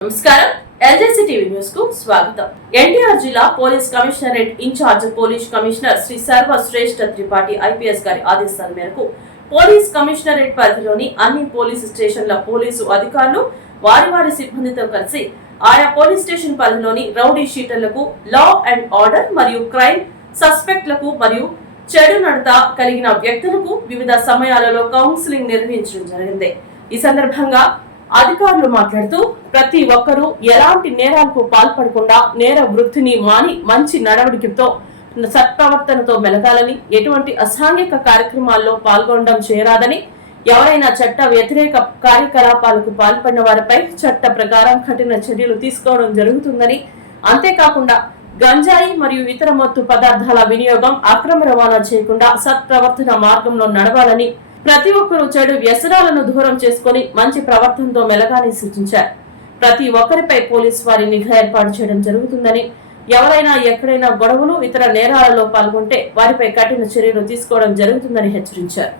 నమస్కారం ఎల్జేసీ TV news కు స్వాగతం. ఎన్టీఆర్ జిల్లా police commissionerate incharge police commissioner Shri Sarvashreshth Tripathi IPS గారి ఆదేశాల మేరకు పోలీస్ కమిషనరేట్ పరిధిలోని అన్ని పోలీసు స్టేషన్ల పోలీసు అధికారులు వారి సిబ్బందితో కలిసి ఆయా పోలీస్ స్టేషన్ పరిధిలోని రౌడీ షీటర్లకు, లా అండ్ ఆర్డర్ మరియు క్రైమ్ సస్పెక్ట్లకు మరియు చెడు నడత కలిగిన వ్యక్తులకు వివిధ సమయాలలో కౌన్సిలింగ్ నిర్వహించడం జరిగింది. ఈ సందర్భంగా అధికారులు మాట్లాడుతూ ప్రతి ఒక్కరూ ఎలాంటి నేరాలకు పాల్పడకుండా నేర వృత్తిని మాని మంచి నడవడికతో సత్ప్రవర్తనతో మెలగాలని, ఎటువంటి అసాంఘిక కార్యక్రమాల్లో పాల్గొనడం చేయరాదని, ఎవరైనా చట్ట వ్యతిరేక కార్యకలాపాలకు పాల్పడిన వారిపై చట్ట ప్రకారం కఠిన చర్యలు తీసుకోవడం జరుగుతుందని, అంతేకాకుండా గంజాయి మరియు ఇతర మత్తు పదార్థాల వినియోగం, అక్రమ రవాణా చేయకుండా సత్ప్రవర్తన మార్గంలో నడవాలని, ప్రతి ఒక్కరూ చెడు వ్యసనాలను దూరం చేసుకుని మంచి ప్రవర్తనతో మెలగాలని సూచించారు. ప్రతి ఒక్కరిపై పోలీసు వారి నిఘా ఏర్పాటు చేయడం జరుగుతుందని, ఎవరైనా ఎక్కడైనా గొడవలు, ఇతర నేరాలలో పాల్గొంటే వారిపై కఠిన చర్యలు తీసుకోవడం జరుగుతుందని హెచ్చరించారు.